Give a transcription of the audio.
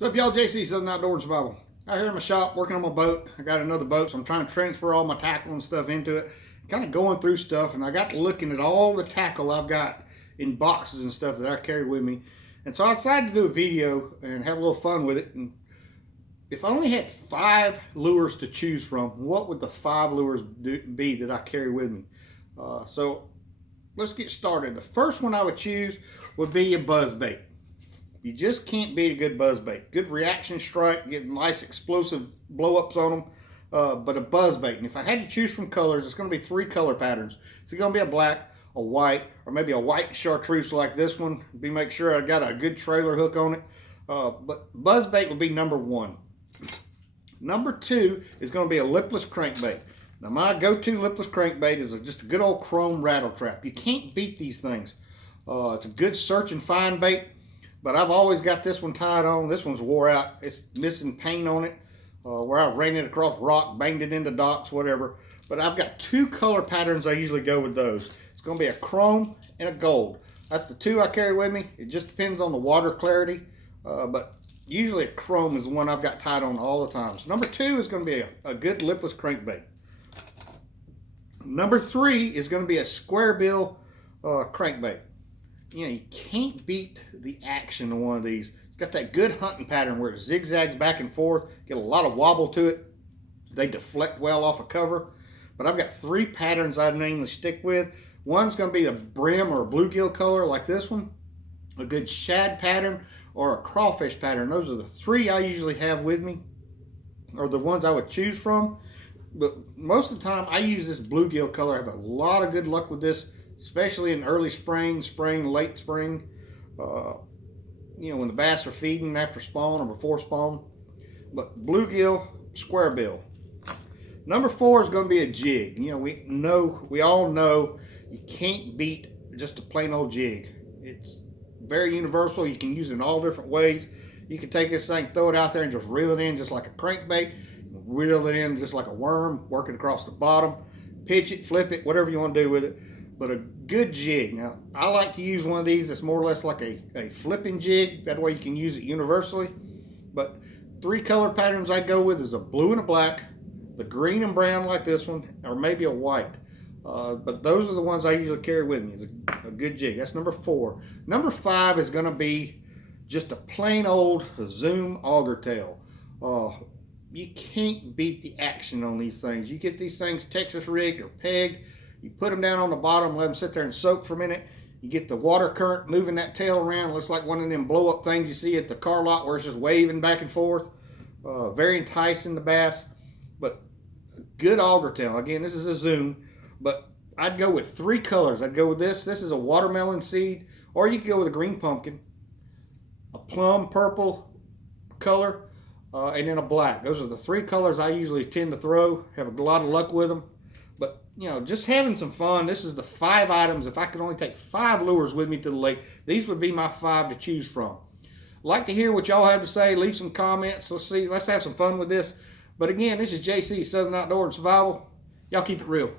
What's up, y'all? JC, Southern Outdoor and Survival. Out here in my shop working on my boat. I got another boat, so I'm trying to transfer all my tackle and stuff into it. Kind of going through stuff, and I got to looking at all the tackle I've got in boxes and stuff that I carry with me. And so I decided to do a video and have a little fun with it. And if I only had 5 lures to choose from, what would the 5 lures be that I carry with me? So let's get started. The first one I would choose would be a buzzbait. You just can't beat a good buzzbait. Good reaction strike, getting nice explosive blow-ups on them, but a buzzbait. And if I had to choose from colors, it's going to be 3 color patterns. It's going to be a black, a white, or maybe a white chartreuse like this one. Make sure I got a good trailer hook on it. But buzzbait would be number 1. Number 2 is going to be a lipless crankbait. Now my go-to lipless crankbait is just a good old chrome rattle trap. You can't beat these things. It's a good search and find bait. But I've always got this one tied on. This one's wore out. It's missing paint on it. Where I ran it across rock, banged it into docks, whatever. But I've got 2 color patterns I usually go with those. It's going to be a chrome and a gold. That's the 2 I carry with me. It just depends on the water clarity. But usually a chrome is the one I've got tied on all the time. So number 2 is going to be a good lipless crankbait. Number 3 is going to be a square bill crankbait. You know, you can't beat the action on one of these. It's got that good hunting pattern where it zigzags back and forth, get a lot of wobble to it. They deflect well off of cover. But I've got 3 patterns I mainly stick with. One's going to be a brim or a bluegill color like this one, a good shad pattern, or a crawfish pattern. Those are the 3 I usually have with me, or the ones I would choose from. But most of the time I use this bluegill color. I have a lot of good luck with this, especially in early spring, late spring, you know, when the bass are feeding after spawn or before spawn. But bluegill, square bill. Number 4 is going to be a jig. You know, we all know you can't beat just a plain old jig. It's very universal. You can use it in all different ways. You can take this thing, throw it out there, and just reel it in just like a crankbait. Reel it in just like a worm, work it across the bottom, pitch it, flip it, whatever you want to do with it. But a good jig. Now, I like to use one of these that's more or less like a flipping jig. That way you can use it universally. But 3 color patterns I go with is a blue and a black, the green and brown like this one, or maybe a white. But those are the ones I usually carry with me. Is a good jig. That's number 4. Number 5 is going to be just a plain old Zoom auger tail. You can't beat the action on these things. You get these things Texas rigged or pegged. You put them down on the bottom, let them sit there and soak for a minute. You get the water current moving that tail around. It looks like one of them blow-up things you see at the car lot where it's just waving back and forth. Very enticing to bass, but good auger tail. Again, this is a Zoom, but I'd go with 3 colors. I'd go with this. This is a watermelon seed, or you could go with a green pumpkin, a plum purple color, and then a black. Those are the 3 colors I usually tend to throw. Have a lot of luck with them. But, you know, just having some fun. This is the 5 items. If I could only take 5 lures with me to the lake, these would be my 5 to choose from. Like to hear what y'all have to say. Leave some comments. Let's have some fun with this. But again, this is JC, Southern Outdoor and Survival. Y'all keep it real.